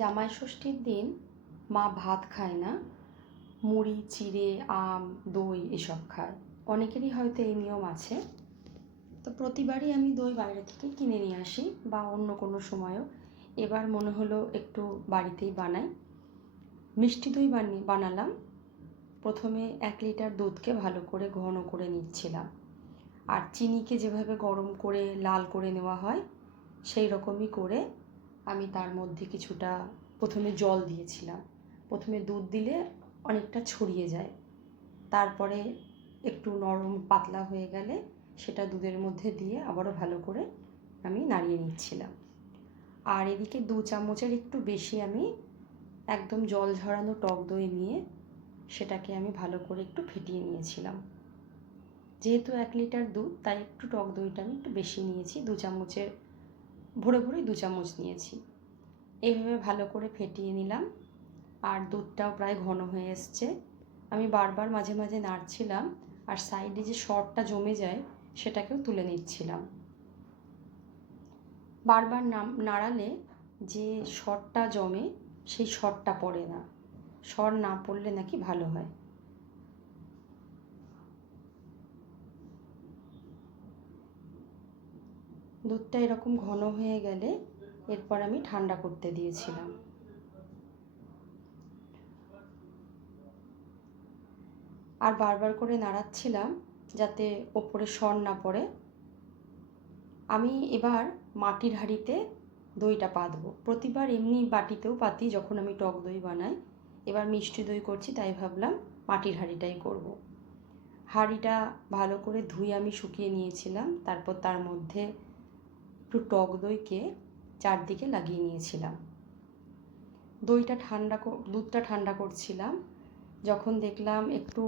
জামাই ষষ্ঠীর দিন মা ভাত খায় না, মুড়ি, চিড়ে, আম, দই এসব খায়। অনেকেরই হয়তো এই নিয়ম আছে। তো প্রতিবারই আমি দই বাইরে থেকে কিনে নিয়ে আসি বা অন্য কোনো সময়ও। এবার মনে হলো একটু বাড়িতেই বানাই। মিষ্টি দই বানালাম। প্রথমে 1 লিটার দুধকে ভালো করে ঘন করে নিচ্ছিলাম। আর চিনিকে যেভাবে গরম করে লাল করে নেওয়া হয় সেই রকমই করে আমি তার মধ্যে কিছুটা প্রথমে জল দিয়েছিলাম। প্রথমে দুধ দিলে অনেকটা ছড়িয়ে যায়, তারপরে একটু নরম পাতলা হয়ে গেলে সেটা দুধের মধ্যে দিয়ে আবারও ভালো করে আমি নাড়িয়ে নিচ্ছিলাম। আর এদিকে 2 চামচের একটু বেশি আমি একদম জল ঝরানো টক দই নিয়ে সেটাকে আমি ভালো করে একটু ফেটিয়ে নিয়েছিলাম। যেহেতু 1 লিটার দুধ, তাই একটু টক দইটা আমি একটু বেশি নিয়েছি, 2 চামচের ভরে 2 চামচ নিয়েছি। এইভাবে ভালো করে ফেটিয়ে নিলাম। আর দুধটাও প্রায় ঘন হয়ে এসছে। আমি বারবার মাঝে মাঝে নাড়ছিলাম, আর সাইডে যে সরটা জমে যায় সেটাকেও তুলে নিচ্ছিলাম। বারবার নাড়ালে যে সরটা জমে সেই সরটা পড়ে না। সর না পড়লে নাকি ভালো হয়। দুধটা এরকম ঘন হয়ে গেলে এরপর আমি ঠান্ডা করতে দিয়েছিলাম। আর বারবার করে নাড়াচ্ছিলাম যাতে ওপরে সর না পড়ে। আমি এবার মাটির হাঁড়িতে দইটা পাতবো। প্রতিবার এমনি বাটিতেও পাতি যখন আমি টক দই বানাই। এবার মিষ্টি দই করছি তাই ভাবলাম মাটির হাঁড়িটাই করব। হাঁড়িটা ভালো করে ধুয়ে আমি শুকিয়ে নিয়েছিলাম। তারপর তার মধ্যে একটু টক দইকে চারদিকে লাগিয়ে নিয়েছিলাম। দুধটা ঠান্ডা করছিলাম। যখন দেখলাম একটু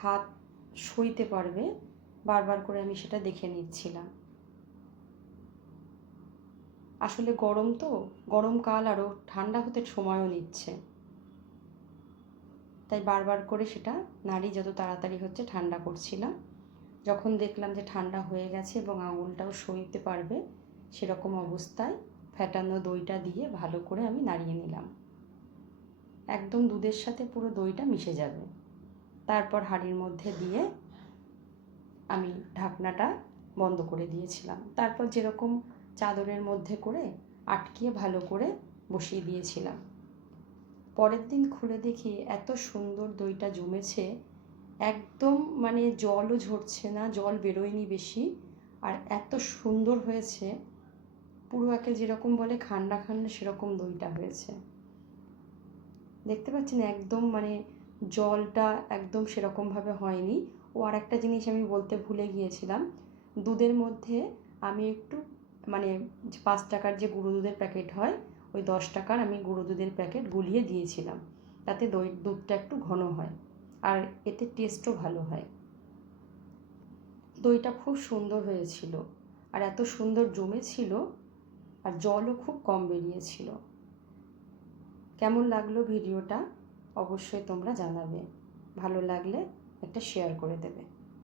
হাত সইতে পারবে, বারবার করে আমি সেটা দেখে নিচ্ছিলাম। আসলে গরম তো, গরমকাল আরও ঠান্ডা হতে সময়ও নিচ্ছে, তাই বারবার করে সেটা নাড়ি যত তাড়াতাড়ি হচ্ছে ঠান্ডা করছিলাম। যখন দেখলাম যে ঠান্ডা হয়ে গেছে এবং আঙুলটাও সইতে পারবে সেরকম অবস্থায় ফেটানো দইটা দিয়ে ভালো করে আমি নাড়িয়ে নিলাম। একদম দুধের সাথে পুরো দইটা মিশে যাবে। তারপর হাঁড়ির মধ্যে দিয়ে আমি ঢাকনাটা বন্ধ করে দিয়েছিলাম। তারপর যেরকম চাদরের মধ্যে করে আটকিয়ে ভালো করে বসিয়ে দিয়েছিলাম। পরের দিন খুলে দেখি এত সুন্দর দইটা জমেছে, একদম মানে জলও ঝরছে না, জল বেরোয়নি বেশি, আর এত সুন্দর হয়েছে, পুরো একে যেরকম বলে খান্ডা খান্ডা সেরকম দইটা হয়েছে। দেখতে পাচ্ছেন একদম মানে জলটা একদম সেরকমভাবে হয়নি। ও আর একটা জিনিস আমি বলতে ভুলে গিয়েছিলাম, দুধের মধ্যে আমি একটু মানে 5 টাকার যে গুঁড়ো দুধের প্যাকেট হয়, ওই 10 টাকার আমি গুঁড়ো দুধের প্যাকেট গুলিয়ে দিয়েছিলাম, তাতে দুধটা একটু ঘন হয় আর এতে টেস্টও ভালো হয়। দইটা খুব সুন্দর হয়েছিল আর এত সুন্দর জমেছিল, আর জলও খুব কম বেরিয়েছিল। কেমন লাগলো ভিডিওটা অবশ্যই তোমরা জানাবে। ভালো লাগলে একটা শেয়ার করে দেবে।